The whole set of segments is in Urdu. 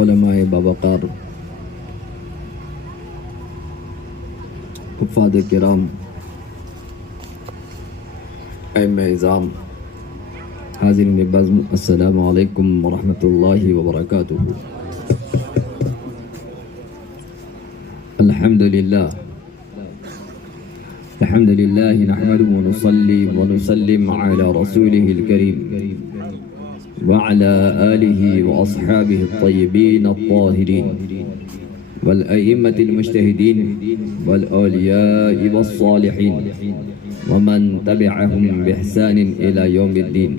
علماء باوقار، حفاظ کرام، ائمہ اعظام، حاضرین بزم، السلام علیکم ورحمۃ اللہ وبرکاتہ۔ الحمد للہ نحمده ونصلي ونسلم على رسوله الكريم وعلى آله وأصحابه الطيبين الطاهرين والأئمة المجتهدين والأولياء والصالحين ومن تبعهم بإحسان إلى يوم الدين،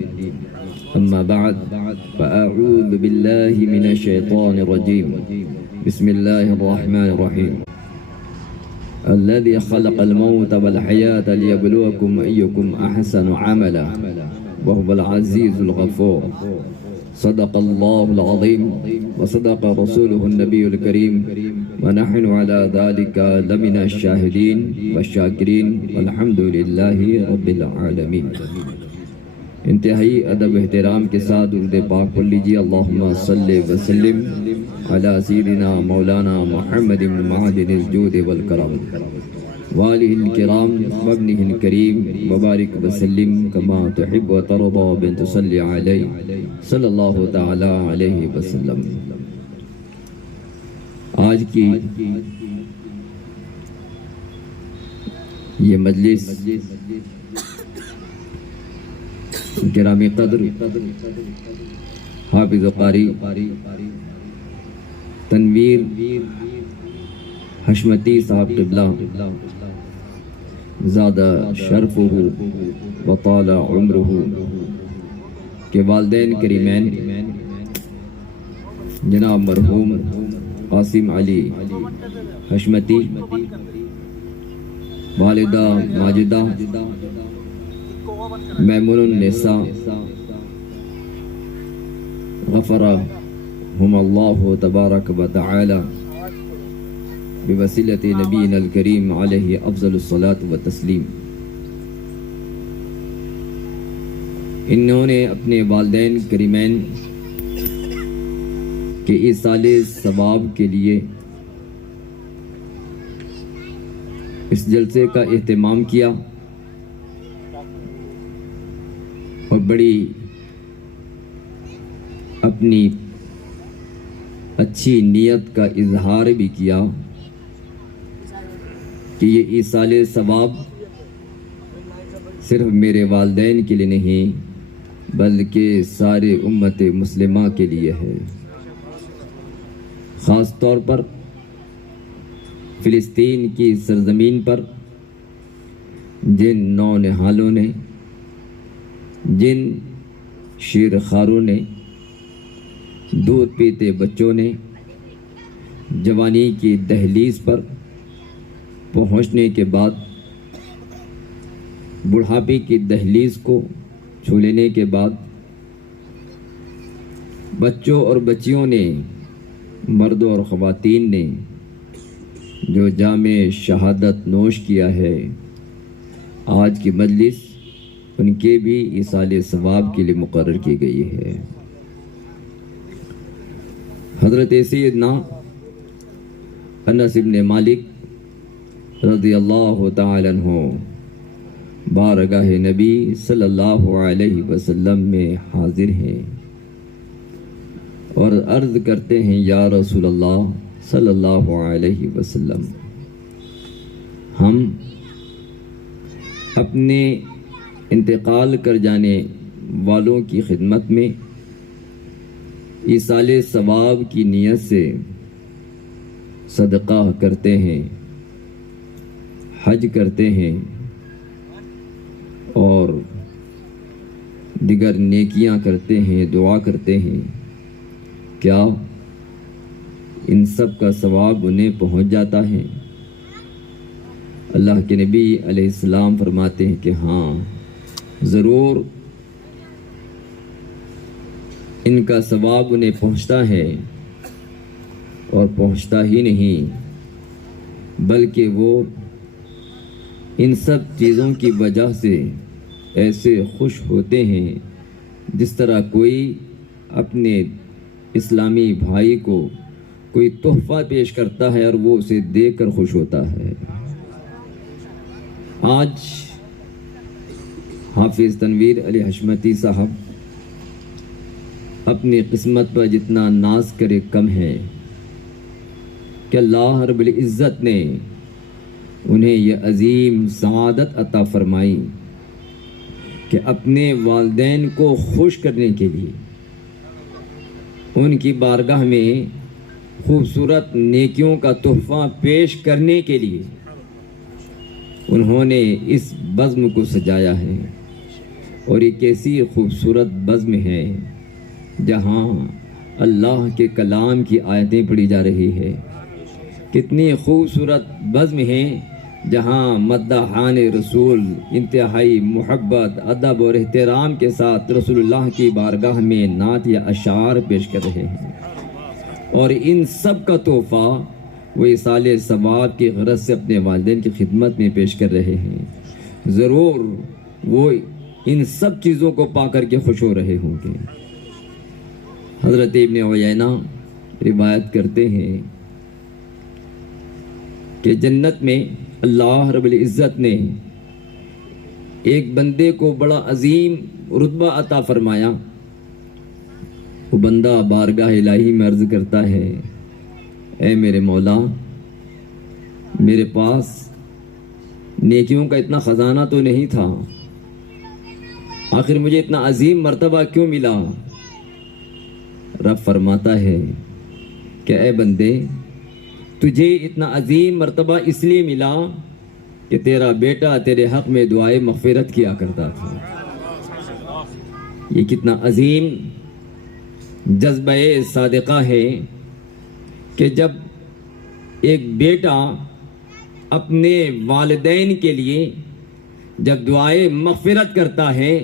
أما بعد، فأعوذ بالله من الشيطان الرجيم، بسم الله الرحمن الرحيم، الذي خلق الموت والحياة ليبلوكم أيكم أحسن عملا وهو العزيز الغفور، صدق الله العظيم وصدق رسوله النبي الكريم، ونحن على ذلك لمن الشاهدين والشاكرين والحمد لله رب العالمين۔ انتہائی ادب احترام کے ساتھ درود پاک پڑھ لیجیے، اللہم صلی وسلم علی سیدنا مولانا محمد معدن الجود والکرم وآلہ الکرام وابنہ الکریم وبارک وسلم کما تحب وترضى بن تصلی علیہ صلی اللہ تعالی علیہ وسلم۔ آج کی یہ مجلس گرامی قدر حافظ قاری تنویر حشمتی صاحب قبلہ زادہ شرفہ وطال عمرہ کے والدین کریمین جناب مرحوم قاسم علی حشمتی، والدہ ماجدہ میمون النساء غفرہم اللہ تبارک و تعالی بوسیلۃ نبینا الکریم علیہ افضل الصلاۃ والتسلیم۔ انہوں نے اپنے والدین کریمین کے ایصال ثواب کے لیے اس جلسے کا اہتمام کیا اور بڑی اپنی اچھی نیت کا اظہار بھی کیا کہ یہ ایصال ثواب صرف میرے والدین کے لیے نہیں بلکہ سارے امت مسلمہ کے لیے ہے، خاص طور پر فلسطین کی سرزمین پر جن نونہالوں نے، جن شیرخواروں نے، دودھ پیتے بچوں نے جوانی کی دہلیز پر پہنچنے کے بعد بڑھاپے کی دہلیز کو چھو لینے کے بعد بچوں اور بچیوں نے، مردوں اور خواتین نے جو جام شہادت نوش کیا ہے، آج کی مجلس ان کے بھی ایصال ثواب کے لیے مقرر کی گئی ہے۔ حضرت سیدنا انس بن مالک رضی اللہ تعالی عنہ بارگاہ نبی صلی اللہ علیہ وسلم میں حاضر ہیں اور عرض کرتے ہیں، یا رسول اللہ صلی اللہ علیہ وسلم، ہم اپنے انتقال کر جانے والوں کی خدمت میں ایصال ثواب کی نیت سے صدقہ کرتے ہیں، حج کرتے ہیں اور دیگر نیکیاں کرتے ہیں، دعا کرتے ہیں، کیا ان سب کا ثواب انہیں پہنچ جاتا ہے؟ اللہ کے نبی علیہ السلام فرماتے ہیں کہ ہاں، ضرور ان کا ثواب انہیں پہنچتا ہے، اور پہنچتا ہی نہیں بلکہ وہ ان سب چیزوں کی وجہ سے ایسے خوش ہوتے ہیں جس طرح کوئی اپنے اسلامی بھائی کو کوئی تحفہ پیش کرتا ہے اور وہ اسے دیکھ کر خوش ہوتا ہے۔ آج حافظ تنویر علی حشمتی صاحب اپنی قسمت پر جتنا ناز کرے کم ہے کہ اللہ رب العزت نے انہیں یہ عظیم سعادت عطا فرمائی کہ اپنے والدین کو خوش کرنے کے لیے ان کی بارگاہ میں خوبصورت نیکیوں کا تحفہ پیش کرنے کے لیے انہوں نے اس بزم کو سجایا ہے۔ اور یہ کیسی خوبصورت بزم ہے جہاں اللہ کے کلام کی آیتیں پڑھی جا رہی ہے، کتنی خوبصورت بزم ہے جہاں مداحان رسول انتہائی محبت، ادب اور احترام کے ساتھ رسول اللہ کی بارگاہ میں نعت یا اشعار پیش کر رہے ہیں، اور ان سب کا تحفہ وہ ایصال ثواب کی غرض سے اپنے والدین کی خدمت میں پیش کر رہے ہیں۔ ضرور وہ ان سب چیزوں کو پا کر کے خوش ہو رہے ہوں گے۔ حضرت ابن عیینہ روایت کرتے ہیں کہ جنت میں اللہ رب العزت نے ایک بندے کو بڑا عظیم رتبہ عطا فرمایا۔ وہ بندہ بارگاہ الہی میں عرض کرتا ہے، اے میرے مولا، میرے پاس نیکیوں کا اتنا خزانہ تو نہیں تھا، آخر مجھے اتنا عظیم مرتبہ کیوں ملا؟ رب فرماتا ہے کہ اے بندے، تجھے اتنا عظیم مرتبہ اس لیے ملا کہ تیرا بیٹا تیرے حق میں دعائے مغفرت کیا کرتا تھا۔ یہ کتنا عظیم جذبہ صادقہ ہے کہ جب ایک بیٹا اپنے والدین کے لیے جب دعائے مغفرت کرتا ہے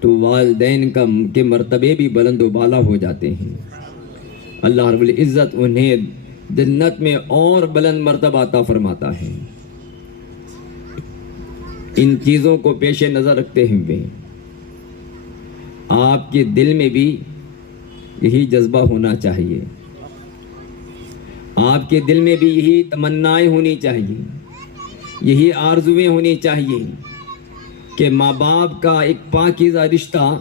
تو والدین کے مرتبے بھی بلند و بالا ہو جاتے ہیں۔ اللہ رب العزت انہیں جنت میں اور بلند مرتبہ عطا فرماتا ہے۔ ان چیزوں کو پیش نظر رکھتے ہوئے آپ کے دل میں بھی یہی جذبہ ہونا چاہیے، آپ کے دل میں بھی یہی تمنائیں ہونی چاہیے، یہی آرزویں ہونی چاہیے کہ ماں باپ کا ایک پاکیزہ رشتہ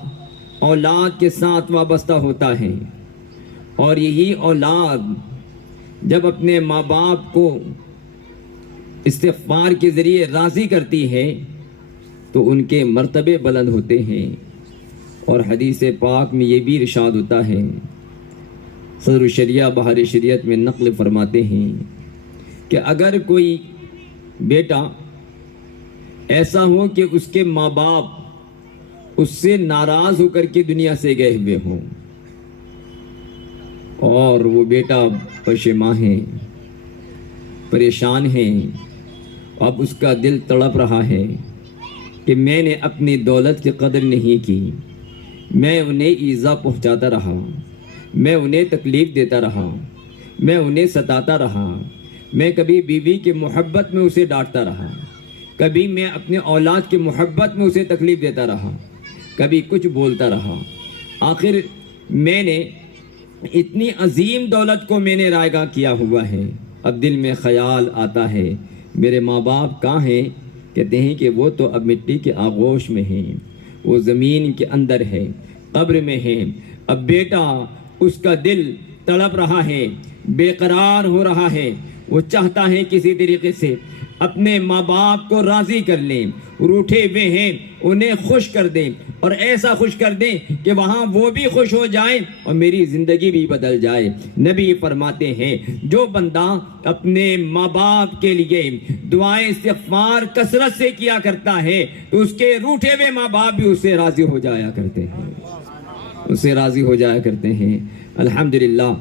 اولاد کے ساتھ وابستہ ہوتا ہے، اور یہی اولاد جب اپنے ماں باپ کو استغفار کے ذریعے راضی کرتی ہے تو ان کے مرتبے بلند ہوتے ہیں۔ اور حدیث پاک میں یہ بھی ارشاد ہوتا ہے، صدر الشریعہ بہار شریعت میں نقل فرماتے ہیں کہ اگر کوئی بیٹا ایسا ہو کہ اس کے ماں باپ اس سے ناراض ہو کر کے دنیا سے گئے ہوئے ہوں، اور وہ بیٹا پشیماں ہے، پریشان ہے، اب اس کا دل تڑپ رہا ہے کہ میں نے اپنی دولت کی قدر نہیں کی، میں انہیں ایذا پہنچاتا رہا، میں انہیں تکلیف دیتا رہا، میں انہیں ستاتا رہا، میں کبھی بیوی کی محبت میں اسے ڈانٹتا رہا، کبھی میں اپنے اولاد کی محبت میں اسے تکلیف دیتا رہا، کبھی کچھ بولتا رہا، آخر میں نے اتنی عظیم دولت کو میں نے رائگاں کیا ہوا ہے، اب دل میں خیال آتا ہے میرے ماں باپ کہاں ہیں؟ کہتے ہیں کہ وہ تو اب مٹی کے آغوش میں ہیں، وہ زمین کے اندر ہے، قبر میں ہے۔ اب بیٹا اس کا دل تڑپ رہا ہے، بے قرار ہو رہا ہے، وہ چاہتا ہے کسی طریقے سے اپنے ماں باپ کو راضی کر لیں، روٹھے ہوئے ہیں انہیں خوش کر دیں، اور ایسا خوش کر دیں کہ وہاں وہ بھی خوش ہو جائیں اور میری زندگی بھی بدل جائے۔ نبی فرماتے ہیں جو بندہ اپنے ماں باپ کے لیے دعائیں استغفار کثرت سے کیا کرتا ہے تو اس کے روٹھے ہوئے ماں باپ بھی اس سے راضی ہو جایا کرتے ہیں، اس سے راضی ہو جایا کرتے ہیں۔ الحمدللہ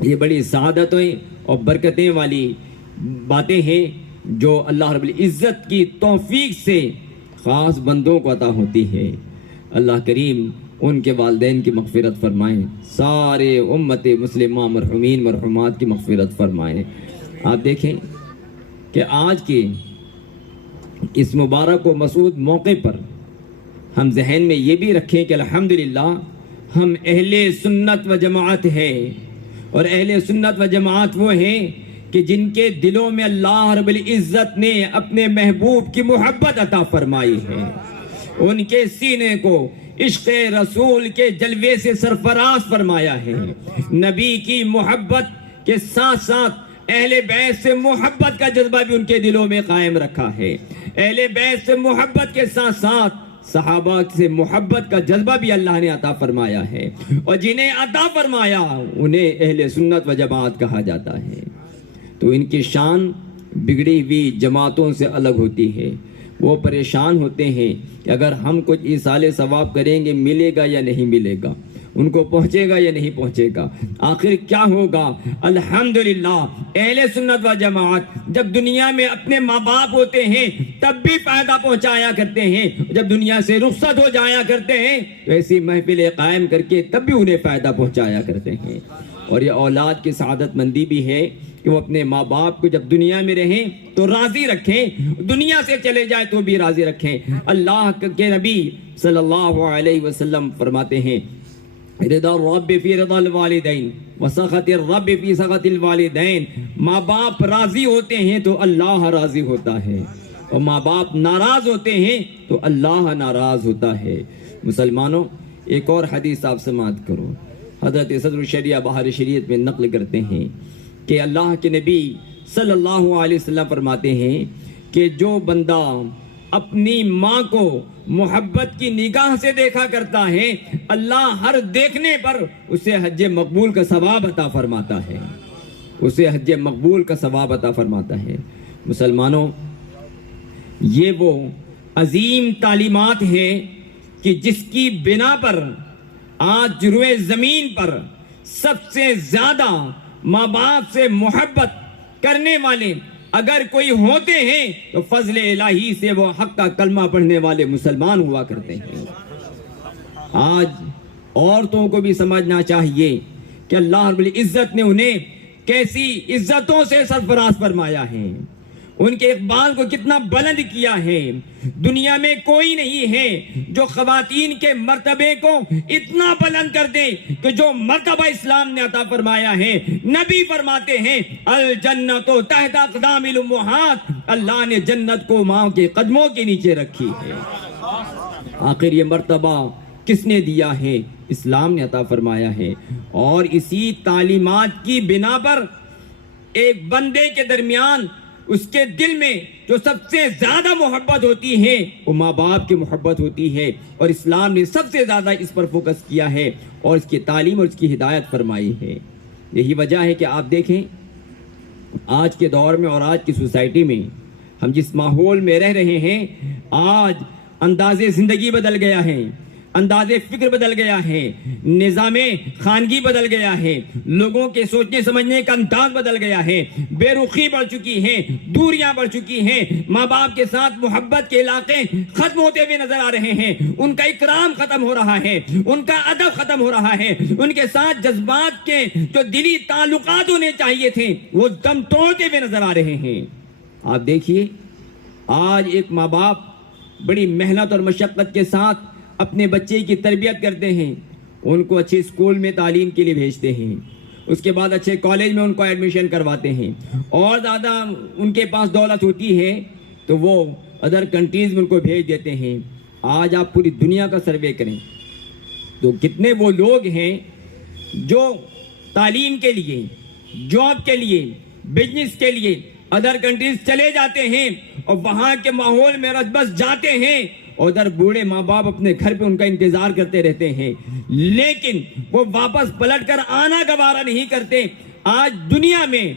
یہ بڑی سعادتیں اور برکتیں والی باتیں ہیں جو اللہ رب العزت کی توفیق سے خاص بندوں کو عطا ہوتی ہے۔ اللہ کریم ان کے والدین کی مغفرت فرمائیں، سارے امت مسلمہ مرحومین مرحومات کی مغفرت فرمائیں۔ آپ دیکھیں کہ آج کے اس مبارک و مسعود موقع پر ہم ذہن میں یہ بھی رکھیں کہ الحمدللہ ہم اہل سنت و جماعت ہیں، اور اہل سنت و جماعت وہ ہیں کہ جن کے دلوں میں اللہ رب العزت نے اپنے محبوب کی محبت عطا فرمائی ہے، ان کے سینے کو عشق رسول کے جلوے سے سرفراز فرمایا ہے، نبی کی محبت کے ساتھ ساتھ اہل بیت سے محبت کا جذبہ بھی ان کے دلوں میں قائم رکھا ہے، اہل بیت سے محبت کے ساتھ ساتھ صحابہ سے محبت کا جذبہ بھی اللہ نے عطا فرمایا ہے، اور جنہیں عطا فرمایا انہیں اہل سنت و جماعت کہا جاتا ہے۔ تو ان کی شان بگڑی ہوئی جماعتوں سے الگ ہوتی ہے، وہ پریشان ہوتے ہیں کہ اگر ہم کچھ ایصال ثواب کریں گے ملے گا یا نہیں ملے گا، ان کو پہنچے گا یا نہیں پہنچے گا، آخر کیا ہوگا؟ الحمدللہ اہل سنت و جماعت جب دنیا میں اپنے ماں باپ ہوتے ہیں تب بھی فائدہ پہنچایا کرتے ہیں، جب دنیا سے رخصت ہو جایا کرتے ہیں تو ایسی محفلیں قائم کر کے تب بھی انہیں فائدہ پہنچایا کرتے ہیں۔ اور یہ اولاد کی سعادت مندی بھی ہے کہ وہ اپنے ماں باپ کو جب دنیا میں رہیں تو راضی رکھیں، دنیا سے چلے جائیں تو بھی راضی رکھیں۔ اللہ کے نبی صلی اللہ علیہ وسلم فرماتے ہیں رضا الرب فی رضا الوالدین وسخط الرب فی سخط الوالدین، ماں باپ راضی ہوتے ہیں تو اللہ راضی ہوتا ہے، اور ماں باپ ناراض ہوتے ہیں تو اللہ ناراض ہوتا ہے۔ مسلمانوں، ایک اور حدیث آپ سماعت کرو، حضرت صدر الشریعہ بہار شریعت میں نقل کرتے ہیں کہ اللہ کے نبی صلی اللہ علیہ وسلم فرماتے ہیں کہ جو بندہ اپنی ماں کو محبت کی نگاہ سے دیکھا کرتا ہے اللہ ہر دیکھنے پر اسے حج مقبول کا ثواب عطا فرماتا ہے، اسے حج مقبول کا ثواب عطا فرماتا ہے۔ مسلمانوں، یہ وہ عظیم تعلیمات ہیں کہ جس کی بنا پر آج روئے زمین پر سب سے زیادہ ماں باپ سے محبت کرنے والے اگر کوئی ہوتے ہیں تو فضل الہی سے وہ حق کا کلمہ پڑھنے والے مسلمان ہوا کرتے ہیں۔ آج عورتوں کو بھی سمجھنا چاہیے کہ اللہ رب العزت نے انہیں کیسی عزتوں سے سرفراز فرمایا ہے، ان کے اقبال کو کتنا بلند کیا ہے۔ دنیا میں کوئی نہیں ہے جو خواتین کے مرتبے کو اتنا بلند کر دے کہ جو مرتبہ اسلام نے عطا فرمایا ہے۔ نبی فرماتے ہیں الجنت تحت اقدام الامہات، اللہ نے جنت کو ماں کے قدموں کے نیچے رکھی ہے۔ آخر یہ مرتبہ کس نے دیا ہے؟ اسلام نے عطا فرمایا ہے، اور اسی تعلیمات کی بنا پر ایک بندے کے درمیان اس کے دل میں جو سب سے زیادہ محبت ہوتی ہے وہ ماں باپ کی محبت ہوتی ہے، اور اسلام نے سب سے زیادہ اس پر فوکس کیا ہے اور اس کی تعلیم اور اس کی ہدایت فرمائی ہے۔ یہی وجہ ہے کہ آپ دیکھیں آج کے دور میں اور آج کی سوسائٹی میں ہم جس ماحول میں رہ رہے ہیں، آج انداز زندگی بدل گیا ہے، انداز فکر بدل گیا ہے، نظام خانگی بدل گیا ہے، لوگوں کے سوچنے سمجھنے کا انداز بدل گیا ہے، بے رخی بڑھ چکی ہے، دوریاں بڑھ چکی ہیں، ماں باپ کے ساتھ محبت کے علاقے ختم ہوتے ہوئے نظر آ رہے ہیں، ان کا اکرام ختم ہو رہا ہے، ان کا ادب ختم ہو رہا ہے، ان کے ساتھ جذبات کے جو دلی تعلقات ہونے چاہیے تھے وہ دم توڑتے ہوئے نظر آ رہے ہیں۔ آپ دیکھیے آج ایک ماں باپ بڑی محنت اور مشقت کے ساتھ اپنے بچے کی تربیت کرتے ہیں، ان کو اچھے اسکول میں تعلیم کے لیے بھیجتے ہیں، اس کے بعد اچھے کالج میں ان کو ایڈمیشن کرواتے ہیں، اور زیادہ ان کے پاس دولت ہوتی ہے تو وہ ادر کنٹریز میں ان کو بھیج دیتے ہیں۔ آج آپ پوری دنیا کا سروے کریں تو کتنے وہ لوگ ہیں جو تعلیم کے لیے، جاب کے لیے، بزنس کے لیے ادر کنٹریز چلے جاتے ہیں، اور وہاں کے ماحول میں رس بس جاتے ہیں، اور ادھر بوڑھے ماں باپ اپنے گھر پہ ان کا انتظار کرتے رہتے ہیں، لیکن وہ واپس پلٹ کر آنا گوارا نہیں کرتے۔ آج دنیا میں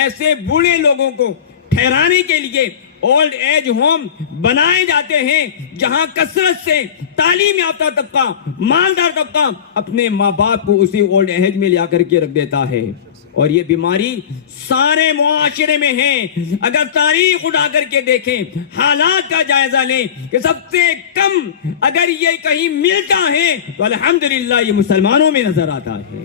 ایسے بوڑھے لوگوں کو ٹھہرانے کے لیے اولڈ ایج ہوم بنائے جاتے ہیں جہاں کثرت سے تعلیم یافتہ طبقہ، مالدار طبقہ اپنے ماں باپ کو اسی اولڈ ایج میں لا کر کے رکھ دیتا ہے، اور یہ بیماری سارے معاشرے میں ہے۔ اگر تاریخ اٹھا کر کے دیکھیں، حالات کا جائزہ لیں کہ سب سے کم اگر یہ کہیں ملتا ہے تو الحمدللہ یہ مسلمانوں میں نظر آتا ہے۔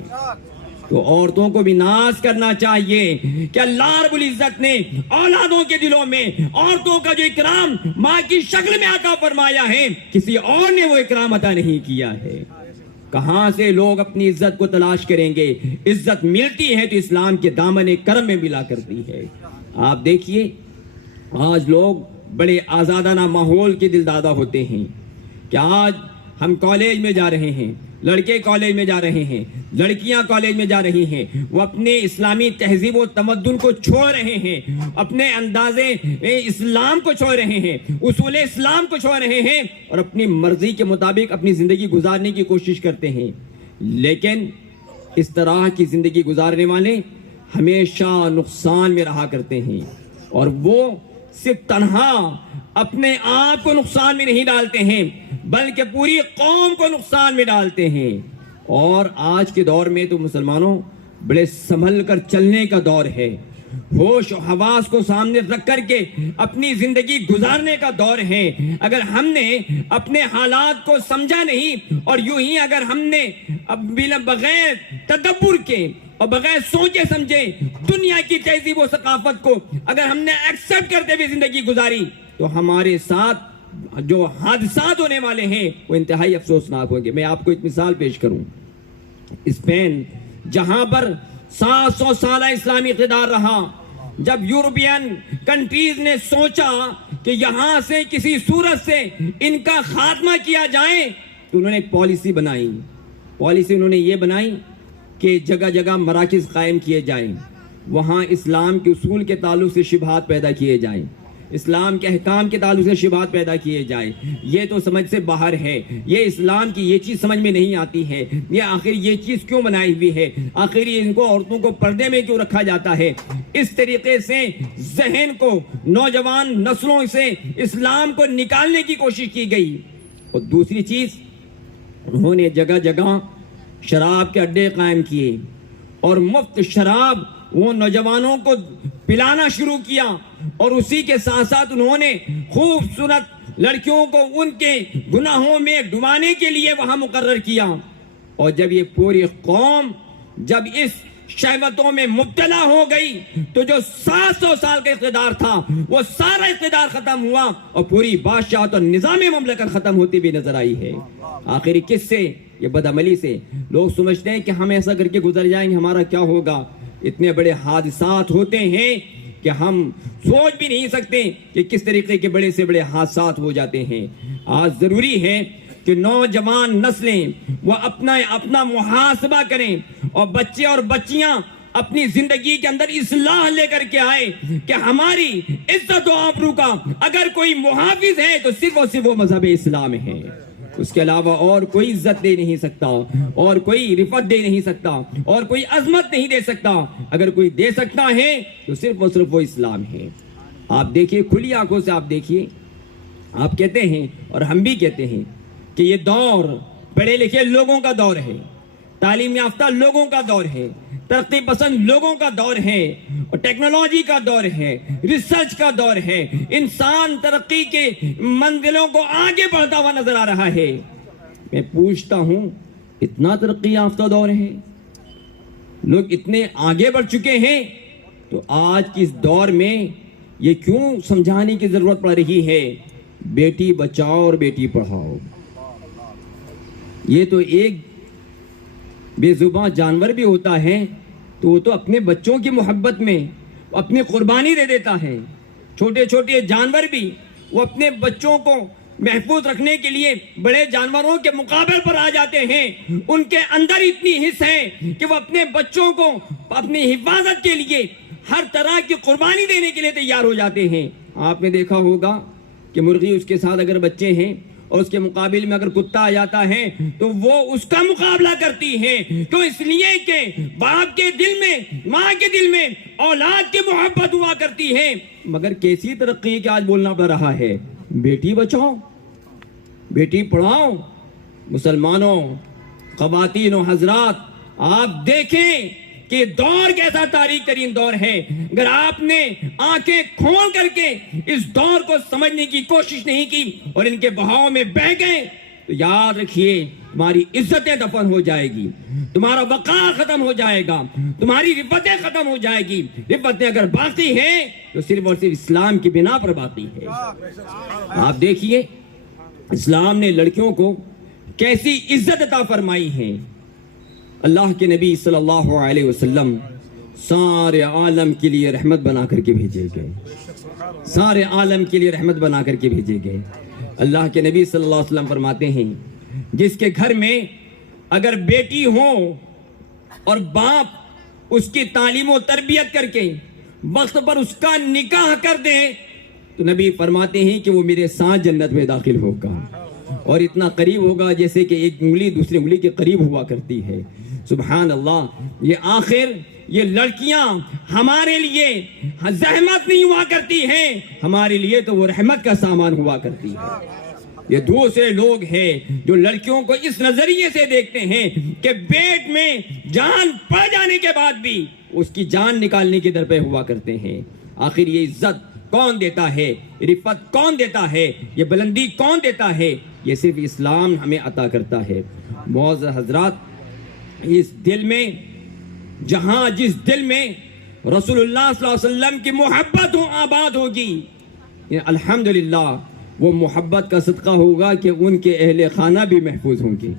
تو عورتوں کو بھی ناز کرنا چاہیے کہ اللہ رب العزت نے اولادوں کے دلوں میں عورتوں کا جو اکرام ماں کی شکل میں عطا فرمایا ہے، کسی اور نے وہ اکرام عطا نہیں کیا ہے۔ کہاں سے لوگ اپنی عزت کو تلاش کریں گے؟ عزت ملتی ہے تو اسلام کے دامن کرم میں ملا کرتی ہے۔ آپ دیکھیے آج لوگ بڑے آزادانہ ماحول کے دلدادہ ہوتے ہیں کہ آج ہم کالج میں جا رہے ہیں، لڑکے کالج میں جا رہے ہیں، لڑکیاں کالج میں جا رہی ہیں، وہ اپنے اسلامی تہذیب و تمدن کو چھوڑ رہے ہیں، اپنے انداز اسلام کو چھوڑ رہے ہیں، اصول اسلام کو چھوڑ رہے ہیں اور اپنی مرضی کے مطابق اپنی زندگی گزارنے کی کوشش کرتے ہیں۔ لیکن اس طرح کی زندگی گزارنے والے ہمیشہ نقصان میں رہا کرتے ہیں، اور وہ صرف تنہا اپنے آپ کو نقصان میں نہیں ڈالتے ہیں بلکہ پوری قوم کو نقصان میں ڈالتے ہیں۔ اور آج کے دور میں تو مسلمانوں بڑے سنبھل کر چلنے کا دور ہے، ہوش و حواس کو سامنے رکھ کر کے اپنی زندگی گزارنے کا دور ہے۔ اگر ہم نے اپنے حالات کو سمجھا نہیں اور یوں ہی اگر ہم نے بغیر تدبر کے اور بغیر سوچے سمجھے دنیا کی تہذیب و ثقافت کو اگر ہم نے ایکسپٹ کرتے ہوئے زندگی گزاری تو ہمارے ساتھ جو حادثات ہونے والے ہیں وہ انتہائی افسوسناک ہوں گے۔ میں آپ کو ایک مثال پیش کروں، اسپین جہاں پر 700 سالہ اسلامی اقتدار رہا، جب یورپین کنٹریز نے سوچا کہ یہاں سے کسی صورت سے ان کا خاتمہ کیا جائے تو انہوں نے ایک پالیسی بنائی۔ پالیسی انہوں نے یہ بنائی کہ جگہ جگہ مراکز قائم کیے جائیں، وہاں اسلام کے اصول کے تعلق سے شبہات پیدا کیے جائیں، اسلام کے احکام کے تعلق سے شبہات پیدا کیے جائیں۔ یہ تو سمجھ سے باہر ہے، یہ اسلام کی یہ چیز سمجھ میں نہیں آتی ہے، یہ آخر یہ چیز کیوں بنائی ہوئی ہے، آخر ان کو عورتوں کو پردے میں کیوں رکھا جاتا ہے۔ اس طریقے سے ذہن کو نوجوان نسلوں سے اسلام کو نکالنے کی کوشش کی گئی۔ اور دوسری چیز، انہوں نے جگہ جگہ شراب کے اڈے قائم کیے اور مفت شراب وہ نوجوانوں کو پلانا شروع کیا، اور اسی کے ساتھ ساتھ انہوں نے خوبصورت لڑکیوں کو ان کے گناہوں میں ڈبانے کے لیے وہاں مقرر کیا۔ اور جب یہ پوری قوم جب اس شہوتوں میں مبتلا ہو گئی تو جو 700 سال کا اقتدار تھا وہ سارا اقتدار ختم ہوا اور پوری بادشاہت اور نظام مملکت ختم ہوتی بھی نظر آئی ہے۔ آخری کس سے؟ یہ بدعملی سے۔ لوگ سمجھتے ہیں کہ ہم ایسا کر کے گزر جائیں گے ہمارا کیا ہوگا۔ اتنے بڑے حادثات ہوتے ہیں کہ ہم سوچ بھی نہیں سکتے کہ کس طریقے کے بڑے سے بڑے حادثات ہو جاتے ہیں۔ آج ضروری ہے کہ نوجوان نسلیں وہ اپنا محاسبہ کریں اور بچے اور بچیاں اپنی زندگی کے اندر اصلاح لے کر کے آئے کہ ہماری عزت و آبرو کا اگر کوئی محافظ ہے تو صرف اور صرف وہ مذہب اسلام ہے، اس کے علاوہ اور کوئی عزت دے نہیں سکتا، اور کوئی رفعت دے نہیں سکتا، اور کوئی عظمت نہیں دے سکتا۔ اگر کوئی دے سکتا ہے تو صرف اور صرف وہ اسلام ہے۔ آپ دیکھیے، کھلی آنکھوں سے آپ دیکھیے، آپ کہتے ہیں اور ہم بھی کہتے ہیں کہ یہ دور پڑھے لکھے لوگوں کا دور ہے، تعلیم یافتہ لوگوں کا دور ہے، ترقی پسند لوگوں کا دور ہے، اور ٹیکنالوجی کا دور ہے، ریسرچ کا دور ہے۔ انسان ترقی کے منزلوں کو آگے بڑھتا ہوا نظر آ رہا ہے۔ میں پوچھتا ہوں، اتنا ترقی یافتہ دور ہے، لوگ اتنے آگے بڑھ چکے ہیں، تو آج کی اس دور میں یہ کیوں سمجھانے کی ضرورت پڑ رہی ہے بیٹی بچاؤ اور بیٹی پڑھاؤ؟ یہ تو ایک بے زباں جانور بھی ہوتا ہے تو وہ تو اپنے بچوں کی محبت میں اپنی قربانی دے دیتا ہے۔ چھوٹے چھوٹے جانور بھی وہ اپنے بچوں کو محفوظ رکھنے کے لیے بڑے جانوروں کے مقابل پر آ جاتے ہیں۔ ان کے اندر اتنی حس ہے کہ وہ اپنے بچوں کو اپنی حفاظت کے لیے ہر طرح کی قربانی دینے کے لیے تیار ہو جاتے ہیں۔ آپ نے دیکھا ہوگا کہ مرغی اس کے ساتھ اگر بچے ہیں اور اس کے مقابل میں اگر کتا آ جاتا ہے تو وہ اس کا مقابلہ کرتی ہے، کیوں؟ اس لیے کہ باپ کے دل میں، ماں کے دل میں اولاد کی محبت ہوا کرتی ہے۔ مگر کیسی ترقی کہ آج بولنا پڑ رہا ہے بیٹی بچاؤ بیٹی پڑھاؤ۔ مسلمانوں، خواتین و حضرات، آپ دیکھیں کہ دور کیسا تاریخ ترین دور ہے۔ اگر آپ نے آنکھیں کھول کر کے اس دور کو سمجھنے کی کوشش نہیں کی اور ان کے بہاؤ میں بہہ گئے تو یاد رکھیے تمہاری عزتیں دفن ہو جائے گی، تمہارا وقار ختم ہو جائے گا، تمہاری رفعتیں ختم ہو جائے گی۔ رفعتیں اگر باقی ہیں تو صرف اور صرف اسلام کی بنا پر باقی ہے۔ آپ دیکھیے، اسلام نے لڑکیوں کو کیسی عزت عطا فرمائی ہے۔ اللہ کے نبی صلی اللہ علیہ وسلم سارے عالم کے لیے رحمت بنا کر کے بھیجے گئے، سارے عالم کے لیے رحمت بنا کر کے بھیجے گئے۔ اللہ کے نبی صلی اللہ علیہ وسلم فرماتے ہیں جس کے گھر میں اگر بیٹی ہو اور باپ اس کی تعلیم و تربیت کر کے وقت پر اس کا نکاح کر دیں تو نبی فرماتے ہیں کہ وہ میرے ساتھ جنت میں داخل ہوگا، اور اتنا قریب ہوگا جیسے کہ ایک انگلی دوسری انگلی کے قریب ہوا کرتی ہے۔ سبحان اللہ۔ یہ لڑکیاں ہمارے لیے زحمت نہیں ہوا کرتی ہیں، ہمارے لیے تو وہ رحمت کا سامان ہوا کرتی ہے۔ یہ دوسرے لوگ ہیں جو لڑکیوں کو اس نظریے سے دیکھتے ہیں کہ پیٹ میں جان پڑ جانے کے بعد بھی اس کی جان نکالنے کی در پہ ہوا کرتے ہیں۔ آخر یہ عزت کون دیتا ہے، رفت کون دیتا ہے، یہ بلندی کون دیتا ہے؟ یہ صرف اسلام ہمیں عطا کرتا ہے۔ معزز حضرات، اس دل میں جس دل میں رسول اللہ صلی اللہ علیہ وسلم کی محبت آباد ہوگی، الحمدللہ وہ محبت کا صدقہ ہوگا کہ ان کے اہل خانہ بھی محفوظ ہوں گے،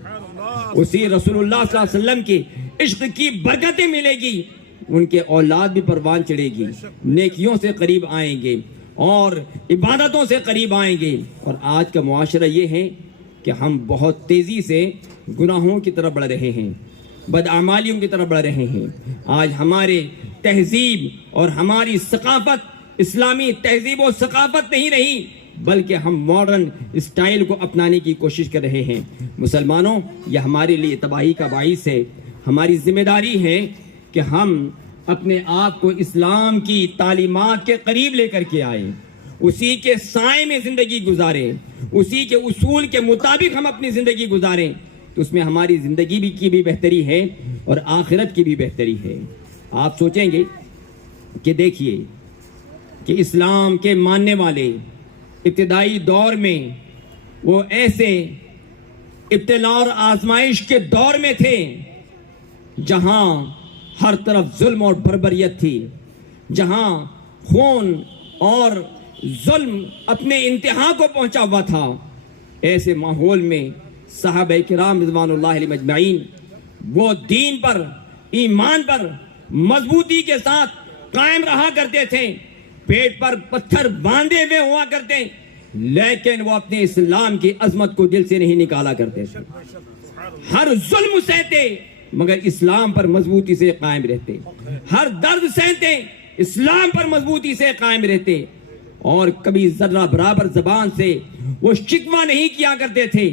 اسی رسول اللہ صلی اللہ علیہ وسلم کی عشق کی برکتیں ملے گی، ان کے اولاد بھی پروان چڑھے گی، نیکیوں سے قریب آئیں گے اور عبادتوں سے قریب آئیں گے۔ اور آج کا معاشرہ یہ ہے کہ ہم بہت تیزی سے گناہوں کی طرف بڑھ رہے ہیں، بدعمالیوں کی طرف بڑھ رہے ہیں۔ آج ہمارے تہذیب اور ہماری ثقافت اسلامی تہذیب و ثقافت نہیں رہی، بلکہ ہم ماڈرن اسٹائل کو اپنانے کی کوشش کر رہے ہیں۔ مسلمانوں، یہ ہمارے لیے تباہی کا باعث ہے۔ ہماری ذمہ داری ہے کہ ہم اپنے آپ کو اسلام کی تعلیمات کے قریب لے کر کے آئیں، اسی کے سائے میں زندگی گزاریں، اسی کے اصول کے مطابق ہم اپنی زندگی گزاریں، تو اس میں ہماری زندگی کی بھی بہتری ہے اور آخرت کی بھی بہتری ہے۔ آپ سوچیں گے کہ دیکھیے کہ اسلام کے ماننے والے ابتدائی دور میں وہ ایسے ابتلا اور آزمائش کے دور میں تھے جہاں ہر طرف ظلم اور بربریت تھی، جہاں خون اور ظلم اپنے انتہا کو پہنچا ہوا تھا۔ ایسے ماحول میں صحابہ کرام رضوان اللہ علیہم اجمعین وہ دین پر، ایمان پر مضبوطی کے ساتھ قائم رہا کرتے تھے، پیٹ پر پتھر باندھے ہوئے ہوا کرتے، لیکن وہ اپنے اسلام کی عظمت کو دل سے نہیں نکالا کرتے تھے۔ ہر ظلم سہتے مگر اسلام پر مضبوطی سے قائم رہتے، ہر درد سہتے اسلام پر مضبوطی سے قائم رہتے، اور کبھی ذرہ برابر زبان سے وہ شکوہ نہیں کیا کرتے تھے۔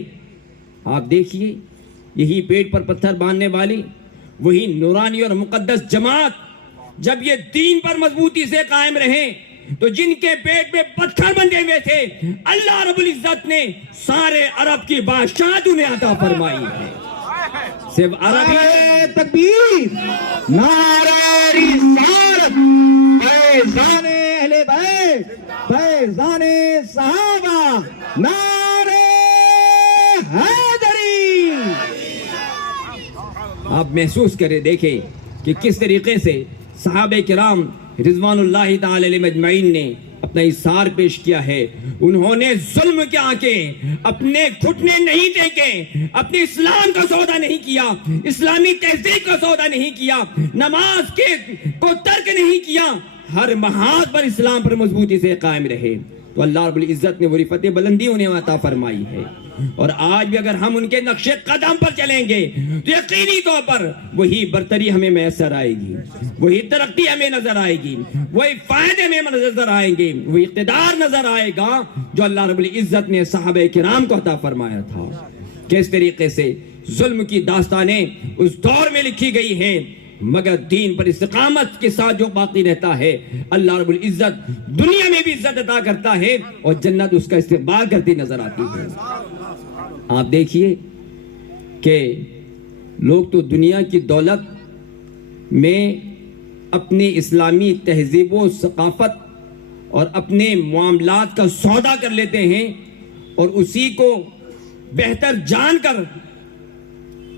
آپ دیکھیے، یہی پیٹ پر پتھر باندھنے والی وہی نورانی اور مقدس جماعت جب یہ دین پر مضبوطی سے قائم رہے تو جن کے پیٹ میں پتھر بندھے ہوئے تھے اللہ رب العزت نے سارے عرب کی بادشاہت انہیں عطا فرمائی ہے۔ صرف عرب ہی تکبیر، نعرہ رسالت، فیضان اہل بیت، فیضان صحابہ، نعرہ حیدری۔ آپ محسوس کریں، دیکھیں کہ کس طریقے سے صحابہ کرام رضوان اللہ تعالی علیہم اجمعین نے اپنا اظہار پیش کیا ہے۔ انہوں نے ظلم کے آنکے اپنے گھٹنے نہیں ٹیکے، اپنے اسلام کا سودا نہیں کیا، اسلامی تہذیب کا سودا نہیں کیا، نماز کو ترک نہیں کیا، ہر محاذ پر اسلام پر مضبوطی سے قائم رہے، تو اللہ رب العزت نے وہ رفعت بلندی انہیں عطا فرمائی ہے۔ اور آج بھی اگر ہم ان کے نقش قدم پر چلیں گے تو یقینی طور پر وہی برتری ہمیں میسر آئے گی، وہی ترقی ہمیں نظر آئے گی، وہی فائدے ہمیں نظر آئیں گے، وہی اقتدار نظر آئے گا جو اللہ رب العزت نے صحابہ کرام کو عطا فرمایا تھا۔ کس طریقے سے ظلم کی داستانیں اس دور میں لکھی گئی ہیں، مگر دین پر استقامت کے ساتھ جو باقی رہتا ہے اللہ رب العزت دنیا میں بھی عزت عطا کرتا ہے اور جنت اس کا استقبال کرتی نظر آتی ہے۔ آپ دیکھیے کہ لوگ تو دنیا کی دولت میں اپنی اسلامی تہذیب و ثقافت اور اپنے معاملات کا سودا کر لیتے ہیں اور اسی کو بہتر جان کر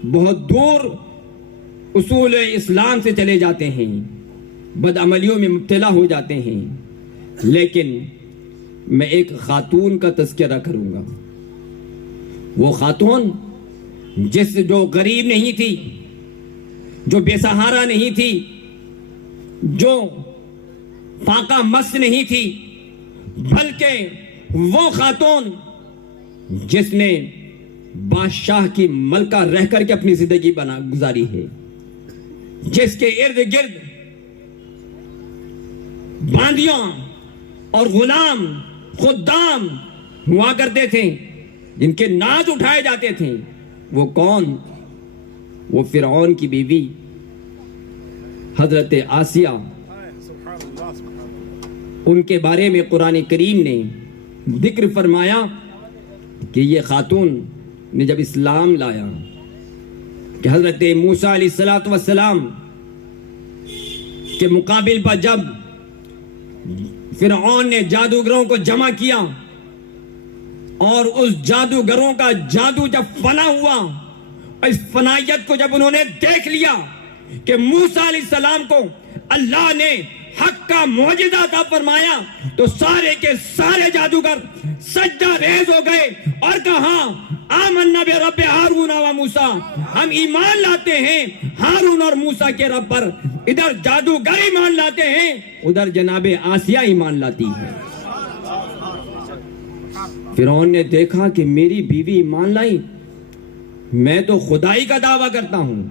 بہت دور اصول اسلام سے چلے جاتے ہیں، بدعملیوں میں مبتلا ہو جاتے ہیں۔ لیکن میں ایک خاتون کا تذکرہ کروں گا، وہ خاتون جو غریب نہیں تھی، جو بے سہارا نہیں تھی، جو فاقہ مست نہیں تھی، بلکہ وہ خاتون جس نے بادشاہ کی ملکہ رہ کر کے اپنی زندگی گزاری ہے، جس کے ارد گرد باندیاں اور غلام خدام ہوا کرتے تھے، جن کے ناز اٹھائے جاتے تھے، وہ کون؟ وہ فرعون کی بیوی حضرت آسیہ۔ ان کے بارے میں قرآن کریم نے ذکر فرمایا کہ یہ خاتون نے جب اسلام لایا، کہ حضرت موسیٰ علیہ السلام کے مقابل پر جب فرعون نے جادوگروں کو جمع کیا اور اس جادوگروں کا جادو جب فنا ہوا، اس فنائیت کو جب انہوں نے دیکھ لیا کہ موسیٰ علیہ السلام کو اللہ نے حق کا معجزہ عطا فرمایا، تو سارے کے سارے جادوگر سجدہ ریز ہو گئے اور کہا آمنا برب ہارون و موسیٰ، ہم ایمان لاتے ہیں ہارون اور موسیٰ کے رب پر۔ ادھر جادوگر ایمان لاتے ہیں، ادھر جناب آسیہ ایمان لاتی ہے۔ فرعون نے دیکھا کہ میری بیوی ایمان لائی، میں تو خدائی کا دعویٰ کرتا ہوں،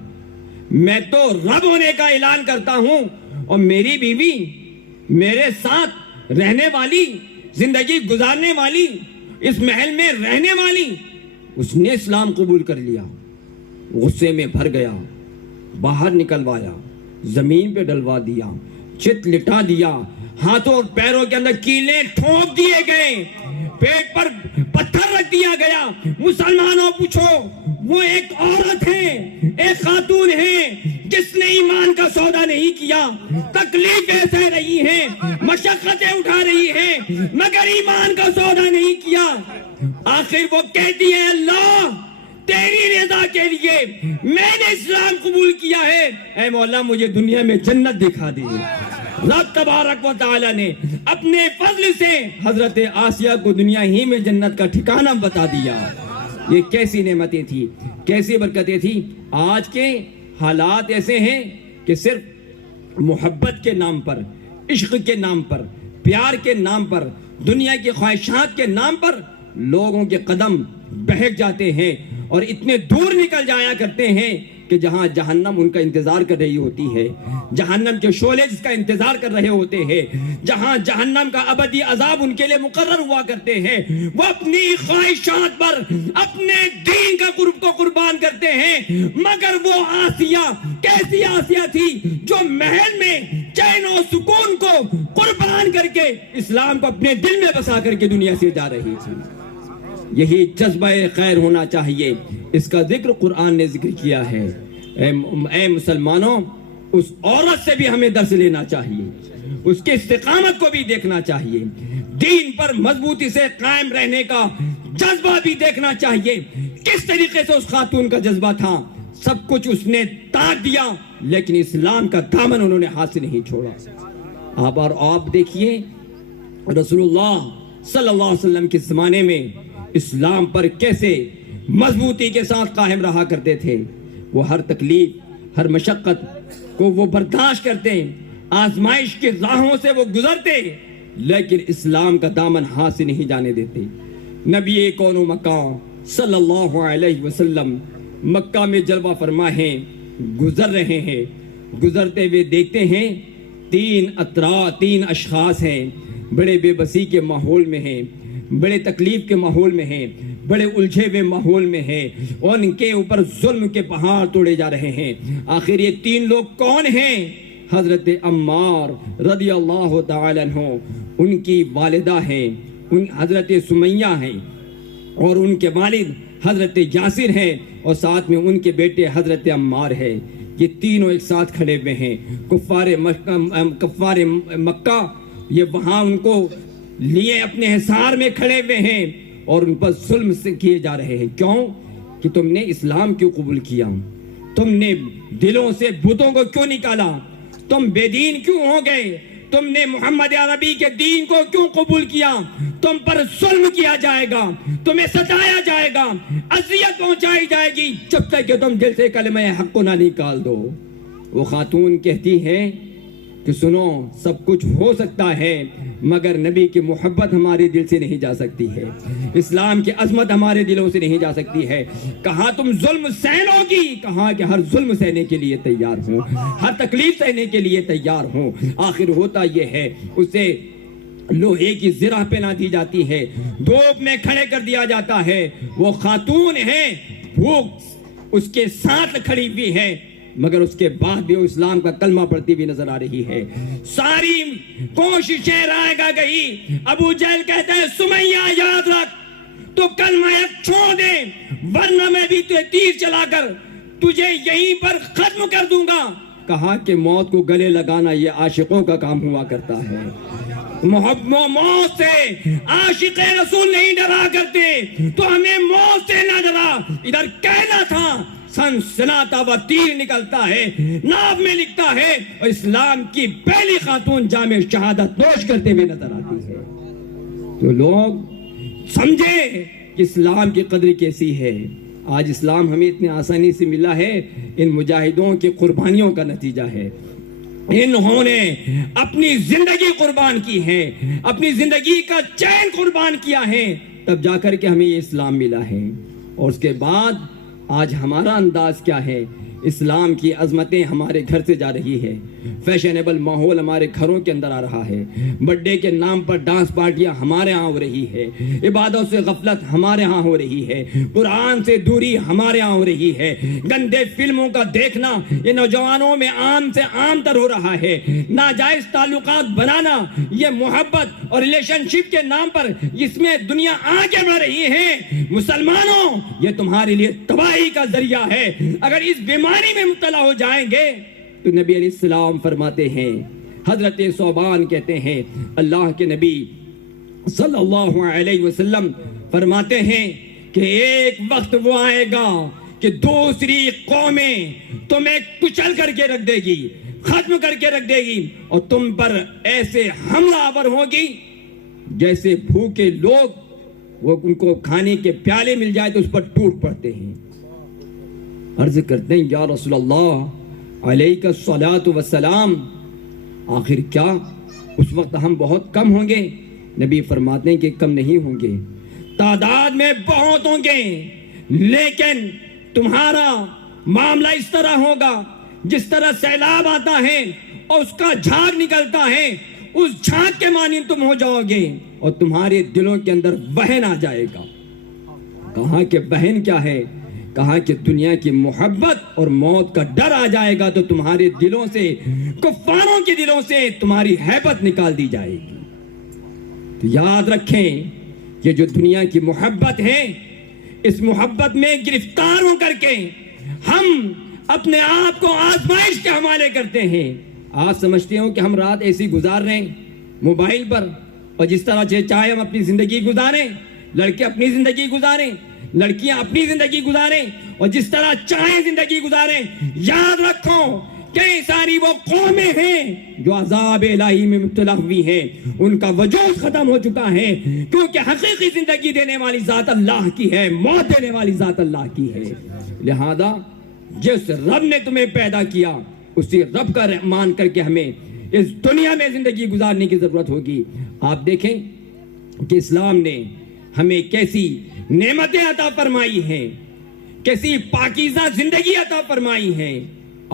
میں تو رب ہونے کا اعلان کرتا ہوں، اور میری بیوی میرے ساتھ رہنے والی، زندگی گزارنے والی، اس محل میں رہنے والی، اس نے اسلام قبول کر لیا۔ غصے میں بھر گیا، باہر نکلوایا، زمین پہ ڈلوا دیا، چت لٹا دیا، ہاتھوں اور پیروں کے اندر کیلیں ٹھونک دیے گئے، پیٹ پر پتھر رکھ دیا گیا۔ مسلمانوں پوچھو، وہ ایک عورت ہے، ایک خاتون ہے جس نے ایمان کا سودا نہیں کیا، تکلیفیں سہ رہی ہیں، مشقتیں اٹھا رہی ہیں، مگر ایمان کا سودا نہیں کیا۔ آخر وہ کہتی ہے اللہ تیری رضا کے لیے میں نے اسلام قبول کیا ہے، اے مولا مجھے دنیا میں جنت دکھا دے۔ رب تبارک و تعالی نے اپنے فضل سے حضرت آسیہ کو دنیا ہی میں جنت کا ٹھکانہ بتا دیا۔ یہ کیسی نعمتیں تھی، کیسی برکتیں تھی۔ آج کے حالات ایسے ہیں کہ صرف محبت کے نام پر، عشق کے نام پر، پیار کے نام پر، دنیا کی خواہشات کے نام پر لوگوں کے قدم بہک جاتے ہیں اور اتنے دور نکل جایا کرتے ہیں کہ جہاں جہنم ان کا انتظار کر رہی ہوتی ہے، جہنم کے شعلے جس کا انتظار کر رہے ہوتے ہیں، جہاں جہنم کا ابدی عذاب ان کے لیے مقرر ہوا کرتے ہیں، وہ اپنی خواہشات پر اپنے دین کا قرب کو قربان کرتے ہیں۔ مگر وہ آسیہ کیسی آسیہ تھی جو محل میں چین و سکون کو قربان کر کے اسلام کو اپنے دل میں بسا کر کے دنیا سے جا رہی تھی۔ یہی جذبہ خیر ہونا چاہیے، اس کا ذکر قرآن نے ذکر کیا ہے۔ اے مسلمانوں، اس عورت سے بھی ہمیں درس لینا چاہیے، اس کے استقامت کو بھی دیکھنا چاہیے، دین پر مضبوطی سے قائم رہنے کا جذبہ بھی دیکھنا چاہیے۔ کس طریقے سے اس خاتون کا جذبہ تھا، سب کچھ اس نے تاک دیا، لیکن اسلام کا دامن انہوں نے ہاتھ سے نہیں چھوڑا۔ آپ دیکھیے رسول اللہ صلی اللہ علیہ وسلم کے زمانے میں اسلام پر کیسے مضبوطی کے ساتھ قائم رہا کرتے تھے۔ وہ ہر تکلیف، ہر مشقت کو وہ برداشت کرتے، آزمائش کے راہوں سے وہ گزرتے، لیکن اسلام کا دامن ہاتھ سے نہیں جانے دیتے۔ نبی کون و مکان صلی اللہ علیہ وسلم مکہ میں جلوہ فرما ہیں، گزر رہے ہیں، گزرتے ہوئے دیکھتے ہیں تین اشخاص ہیں، بڑے بے بسی کے ماحول میں ہیں، بڑے تکلیف کے ماحول میں ہیں، بڑے الجھے ہوئے ماحول میں ہیں، اور ان کے اوپر ظلم کے پہاڑ توڑے جا رہے ہیں۔ آخر یہ تین لوگ کون ہیں؟ حضرت عمار رضی اللہ تعالی عنہ، ان کی والدہ ہیں، حضرت سمیہ ہیں، اور ان کے والد حضرت یاسر ہیں، اور ساتھ میں ان کے بیٹے حضرت عمار ہے۔ یہ تینوں ایک ساتھ کھڑے ہوئے ہیں۔ کفار مکہ یہ وہاں ان کو لیے اپنے حصار میں کھڑے ہوئے ہیں اور ان پر ظلم سے کیے جا رہے ہیں۔ کیوں؟ کہ تم نے اسلام کیوں قبول کیا؟ تم نے دلوں سے بتوں کو کیوں نکالا؟ تم بے دین کیوں ہو گئے؟ تم نے محمد عربی کے دین کو کیوں قبول کیا؟ تم پر ظلم کیا جائے گا، تمہیں ستایا جائے گا، اذیت پہنچائی جائے گی جب تک کہ تم دل سے کلمہ حق کو نہ نکال دو۔ وہ خاتون کہتی ہے کہ سنو، سب کچھ ہو سکتا ہے مگر نبی کی محبت ہمارے دل سے نہیں جا سکتی ہے، اسلام کی عظمت ہمارے دلوں سے نہیں جا سکتی ہے۔ کہا تم ظلم سہ لو گی؟ کہا کہ ہر ظلم سہنے کے لیے تیار ہوں، ہر تکلیف سہنے کے لیے تیار ہوں۔ آخر ہوتا یہ ہے اسے لوہے کی زرہ پہنا دی جاتی ہے، دھوپ میں کھڑے کر دیا جاتا ہے، وہ خاتون ہے، بھوک اس کے ساتھ کھڑی ہوئی ہے، مگر اس کے بعد بھی وہ اسلام کا کلمہ پڑھتی ہوئی نظر آ رہی ہے۔ ساری کوششیں رائے گا گئی۔ ابو جہل کہتا ہے سمیہ یاد رکھ، تو کلمہ چھوڑ دے ورنہ میں بھی تجھے تیر چلا کر تجھے یہیں پر ختم کر دوں گا۔ کہا کہ موت کو گلے لگانا یہ عاشقوں کا کام ہوا کرتا ہے، موت سے عاشق رسول نہیں ڈرا کرتے، تو ہمیں موت سے نہ ڈرا۔ ادھر کہنا تھا سن سناتا و تیر نکلتا ہے، ناف میں لکھتا ہے، اور اسلام کی پہلی خاتون جامع شہادت نوش کرتے ہوئے نظر آتی ہے۔ تو لوگ سمجھے کہ اسلام کی قدر کیسی ہے۔ آج اسلام ہمیں اتنے آسانی سے ملا ہے، ان مجاہدوں کی قربانیوں کا نتیجہ ہے۔ انہوں نے اپنی زندگی قربان کی ہے، اپنی زندگی کا چین قربان کیا ہے، تب جا کر کے ہمیں یہ اسلام ملا ہے۔ اور اس کے بعد آج ہمارا انداز کیا ہے؟ اسلام کی عظمتیں ہمارے گھر سے جا رہی ہے، فیشنیبل ماحول ہمارے گھروں کے اندر آ رہا ہے، برتھ ڈے کے نام پر ڈانس پارٹیاں ہمارے ہاں ہو رہی ہے، عبادت سے غفلت ہمارے ہاں ہو رہی ہے، قرآن سے دوری ہمارے ہاں ہو رہی ہے، گندے فلموں کا دیکھنا یہ نوجوانوں میں عام سے عام تر ہو رہا ہے، ناجائز تعلقات بنانا یہ محبت اور ریلیشن شپ کے نام پر جس میں دنیا آگے بڑھ رہی ہے۔ مسلمانوں، یہ تمہارے لیے تباہی کا ذریعہ ہے۔ اگر اس بیماری میں مبتلا ہو جائیں گے تو نبی علیہ السلام فرماتے ہیں، حضرت ثوبان کہتے ہیں اللہ کے نبی صلی اللہ علیہ وسلم فرماتے ہیں کہ ایک وقت وہ آئے گا کہ دوسری قومیں تمہیں کچل کر کے رکھ دے گی، ختم کر کے رکھ دے گی، اور تم پر ایسے حملہ آور ہوگی جیسے بھوکے لوگ وہ ان کو کھانے کے پیالے مل جائے تو اس پر ٹوٹ پڑتے ہیں۔ عرض کرتے ہیں یا رسول اللہ علیہ الصلاۃ والسلام، آخر کیا اس وقت ہم بہت کم ہوں گے؟ نبی فرماتے ہیں کہ کم نہیں ہوں گے، تعداد میں بہت ہوں گے، لیکن تمہارا معاملہ اس طرح ہوگا جس طرح سیلاب آتا ہے اور اس کا جھاگ نکلتا ہے، اس جھاگ کے مانند تم ہو جاؤ گے اور تمہارے دلوں کے اندر وہن آ جائے گا۔ کہا کہ وہن کیا ہے؟ کہا کہ دنیا کی محبت اور موت کا ڈر آ جائے گا تو تمہارے دلوں سے، کفاروں کے دلوں سے تمہاری ہیبت نکال دی جائے گی۔ تو یاد رکھیں کہ جو دنیا کی محبت ہے، اس محبت میں گرفتار ہو کر کے ہم اپنے آپ کو آزمائش کے حوالے کرتے ہیں۔ آپ سمجھتے ہو کہ ہم رات ایسی گزار رہے ہیں موبائل پر، اور جس طرح چاہے ہم اپنی زندگی گزاریں، لڑکے اپنی زندگی گزاریں، لڑکیاں اپنی زندگی گزاریں، اور جس طرح چاہیں زندگی گزاریں۔ یاد رکھو کہ ساری وہ قومیں ہیں جو عذاب الہی میں مبتلا ہوئی ہیں، ان کا وجود ختم ہو چکا ہے، کیونکہ حقیقی زندگی دینے والی ذات اللہ کی ہے، موت دینے والی ذات اللہ کی ہے۔ لہذا جس رب نے تمہیں پیدا کیا اسی رب کا مان کر کے ہمیں اس دنیا میں زندگی گزارنے کی ضرورت ہوگی۔ آپ دیکھیں کہ اسلام نے ہمیں کیسی نعمتیں عطا فرمائی ہیں، کیسی پاکیزہ زندگی عطا فرمائی ہے۔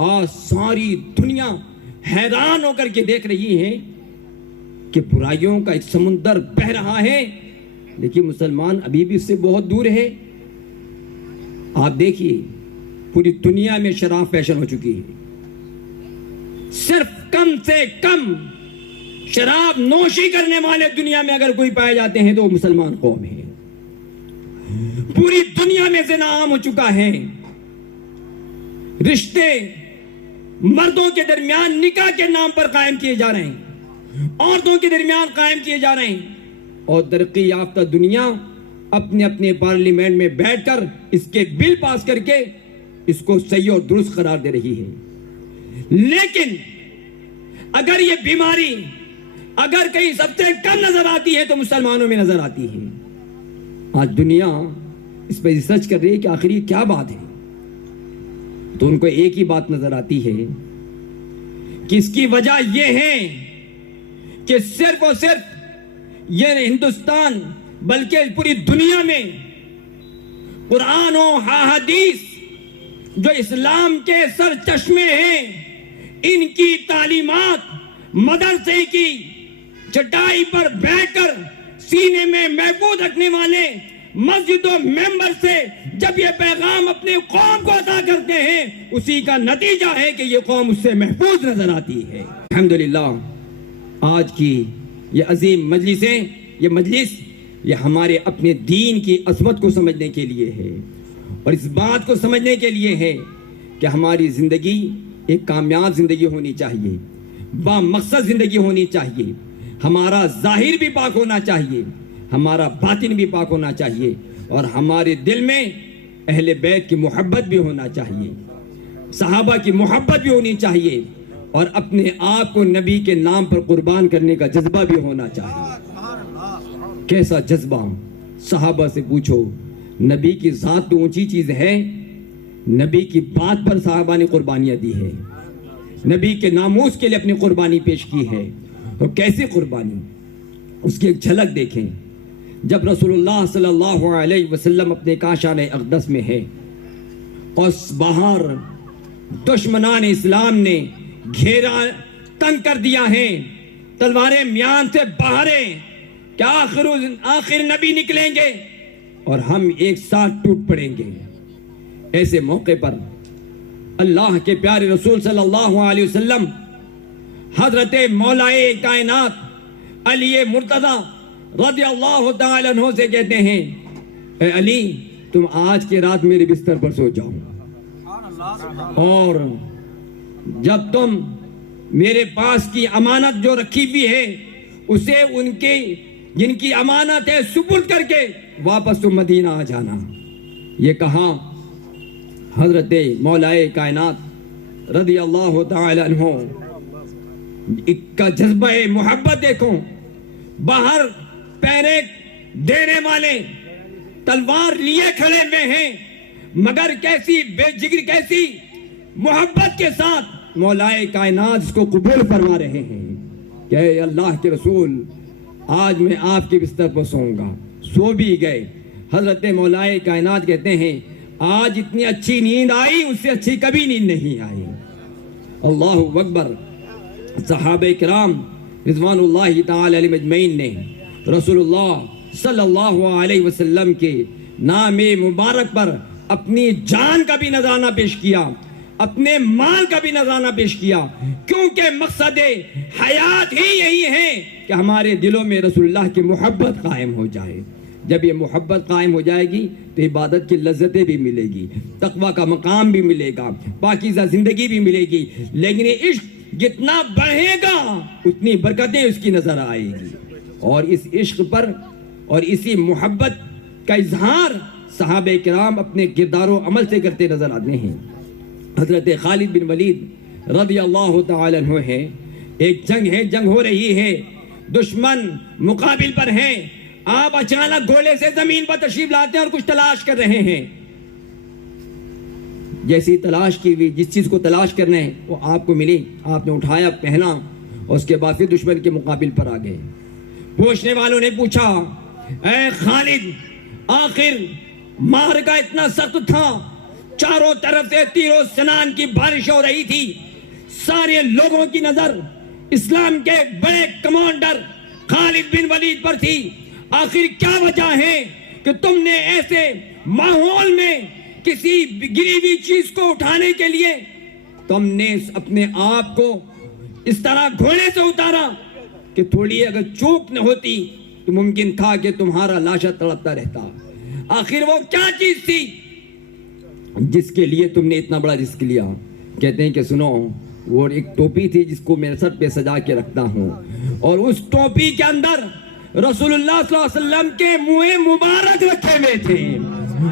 آج ساری دنیا حیران ہو کر کے دیکھ رہی ہے کہ برائیوں کا ایک سمندر بہہ رہا ہے، لیکن مسلمان ابھی بھی اس سے بہت دور ہے۔ آپ دیکھیے پوری دنیا میں شراب فیشن ہو چکی ہے، صرف کم سے کم شراب نوشی کرنے والے دنیا میں اگر کوئی پائے جاتے ہیں تو وہ مسلمان قوم ہے۔ پوری دنیا میں زنا عام ہو چکا ہے، رشتے مردوں کے درمیان نکاح کے نام پر قائم کیے جا رہے ہیں، عورتوں کے درمیان قائم کیے جا رہے ہیں، اور ترقی یافتہ دنیا اپنے اپنے پارلیمنٹ میں بیٹھ کر اس کے بل پاس کر کے اس کو صحیح اور درست قرار دے رہی ہے۔ لیکن اگر یہ بیماری اگر کہیں سب سے کم نظر آتی ہے تو مسلمانوں میں نظر آتی ہے۔ آج دنیا اس پہ ریسرچ کر رہی ہے کہ آخر یہ کیا بات ہے، تو ان کو ایک ہی بات نظر آتی ہے کہ اس کی وجہ یہ ہے کہ صرف اور صرف یہ ہندوستان بلکہ پوری دنیا میں قرآن و حدیث جو اسلام کے سر چشمے ہیں، ان کی تعلیمات مدرسے کی چٹائی پر بیٹھ کر سینے میں محفوظ رکھنے والے مسجد و ممبر سے جب یہ پیغام اپنے قوم کو عطا کرتے ہیں، اسی کا نتیجہ ہے کہ یہ قوم اس سے محفوظ نظر آتی ہے۔ الحمدللہ آج کی یہ عظیم مجلسیں، یہ مجلس یہ ہمارے اپنے دین کی عظمت کو سمجھنے کے لیے ہے، اور اس بات کو سمجھنے کے لیے ہے کہ ہماری زندگی ایک کامیاب زندگی ہونی چاہیے، با مقصد زندگی ہونی چاہیے، ہمارا ظاہر بھی پاک ہونا چاہیے، ہمارا باطن بھی پاک ہونا چاہیے، اور ہمارے دل میں اہل بیت کی محبت بھی ہونا چاہیے، صحابہ کی محبت بھی ہونی چاہیے، اور اپنے آپ کو نبی کے نام پر قربان کرنے کا جذبہ بھی ہونا چاہیے۔ کیسا جذبہ؟ صحابہ سے پوچھو، نبی کی ذات تو اونچی چیز ہے، نبی کی بات پر صحابہ نے قربانیاں دی ہے، نبی کے ناموس کے لیے اپنی قربانی پیش کی ہے، اور کیسے قربانی؟ اس کی ایک جھلک دیکھیں۔ جب رسول اللہ صلی اللہ علیہ وسلم اپنے کاشانہ اقدس میں ہے اور باہر دشمنان اسلام نے گھیرا تنگ کر دیا ہے، تلواریں میان سے باہریں کہ آخر نبی نکلیں گے اور ہم ایک ساتھ ٹوٹ پڑیں گے، ایسے موقع پر اللہ کے پیارے رسول صلی اللہ علیہ وسلم حضرت مولائے کائنات علی مرتضی رضی اللہ تعالی عنہ سے کہتے ہیں، اے علی تم آج کے رات میرے بستر پر سو جاؤ، اور جب تم میرے پاس کی امانت جو رکھی ہوئی ہے اسے ان کے جن کی امانت ہے سپرد کر کے واپس تم مدینہ آ جانا۔ یہ کہا حضرت مولائے کائنات رضی اللہ تعالی عنہ کا جذبہ محبت دیکھو، باہر پیرے دینے والے تلوار لیے کھڑے ہوئے ہیں، مگر کیسی بے جگری، کیسی محبت کے ساتھ مولائے کائنات اس کو قبول فرما رہے ہیں کہ اے اللہ کے رسول آج میں آپ کے بستر پر سوؤں گا۔ سو بھی گئے۔ حضرت مولائے کائنات کہتے ہیں آج اتنی اچھی نیند آئی، اس سے اچھی کبھی نیند نہیں آئی۔ اللہ اکبر۔ صحابہ کرام رضوان اللہ تعالی علیہ مجمعین نے رسول اللہ صلی اللہ علیہ وسلم کے نام مبارک پر اپنی جان کا بھی نذرانہ پیش کیا، اپنے مال کا بھی نذرانہ پیش کیا، کیونکہ مقصد حیات ہی یہی ہے کہ ہمارے دلوں میں رسول اللہ کی محبت قائم ہو جائے۔ جب یہ محبت قائم ہو جائے گی تو عبادت کی لذتیں بھی ملے گی، تقوی کا مقام بھی ملے گا، پاکیزہ زندگی بھی ملے گی، لیکن یہ عشق جتنا بڑھے گا اتنی برکتیں اس کی نظر آئے گی، اور اس عشق پر اور اسی محبت کا اظہار صحابہ کرام اپنے کردار و عمل سے کرتے نظر آتے ہیں۔ حضرت خالد بن ولید رضی اللہ تعالی عنہ ہے، ایک جنگ ہو رہی ہے، دشمن مقابل پر ہیں، آپ اچانک گھوڑے سے زمین پر تشریف لاتے ہیں اور کچھ تلاش کر رہے ہیں۔ جیسی تلاش کی ہوئی، جس چیز کو تلاش کرنا ہے وہ آپ کو ملی، آپ نے اٹھایا، پہنا، اور اس کے بعد پھر دشمن کے مقابل پر آ گئے۔ پوچھنے والوں نے پوچھا اے خالد آخر معرکہ اتنا سخت تھا، چاروں طرف سے تیر و سنان کی بارش ہو رہی تھی، سارے لوگوں کی نظر اسلام کے بڑے کمانڈر خالد بن ولید پر تھی، آخر کیا وجہ ہے کہ تم نے ایسے ماحول میں کسی گری ہوئی چیز کو اٹھانے کے لیے تم نے اپنے آپ کو اس طرح گھوڑے سے اتارا کہ تھوڑی اگر چوک نہ ہوتی تو ممکن تھا کہ تمہارا لاشا تڑپتا رہتا۔ آخر وہ کیا چیز تھی جس کے لیے تم نے اتنا بڑا رسک لیا؟ کہتے ہیں کہ سنو، وہ ایک ٹوپی تھی جس کو میں سر پہ سجا کے رکھتا ہوں، اور اس ٹوپی کے اندر رسول اللہ صلی اللہ علیہ وسلم کے منہ مبارک رکھے ہوئے تھے،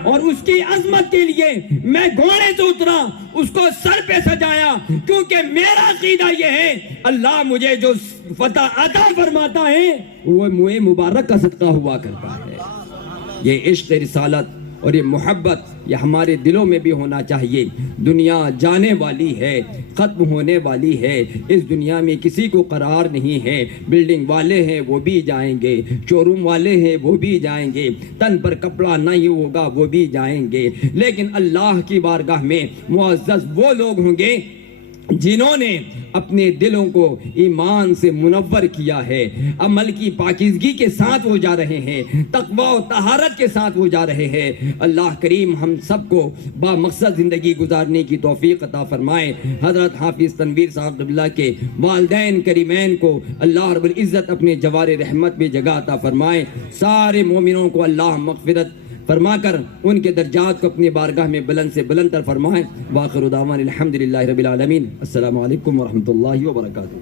اور اس کی عظمت کے لیے میں گھوڑے سے اترا, اس کو سر پہ سجایا, کیونکہ میرا عقیدہ یہ ہے اللہ مجھے جو فتح عطا فرماتا ہے وہ منہ مبارک کا صدقہ ہوا کرتا ہے. یہ عشق رسالت اور یہ محبت یہ ہمارے دلوں میں بھی ہونا چاہیے. دنیا جانے والی ہے, ختم ہونے والی ہے, اس دنیا میں کسی کو قرار نہیں ہے. بلڈنگ والے ہیں وہ بھی جائیں گے, شو روم والے ہیں وہ بھی جائیں گے, تن پر کپڑا نہیں ہوگا وہ بھی جائیں گے, لیکن اللہ کی بارگاہ میں معزز وہ لوگ ہوں گے جنہوں نے اپنے دلوں کو ایمان سے منور کیا ہے, عمل کی پاکیزگی کے ساتھ وہ جا رہے ہیں, تقوی و طہارت کے ساتھ وہ جا رہے ہیں. اللہ کریم ہم سب کو با مقصد زندگی گزارنے کی توفیق عطا فرمائے. حضرت حافظ تنویر صاحب اللہ کے والدین کریمین کو اللہ رب العزت اپنے جوار رحمت میں جگہ عطا فرمائے. سارے مومنوں کو اللہ مغفرت فرما کر ان کے درجات کو اپنی بارگاہ میں بلند سے بلند تر فرمائے. واخر دعوانا الحمدللہ رب العالمین. السلام علیکم ورحمۃ اللہ وبرکاتہ.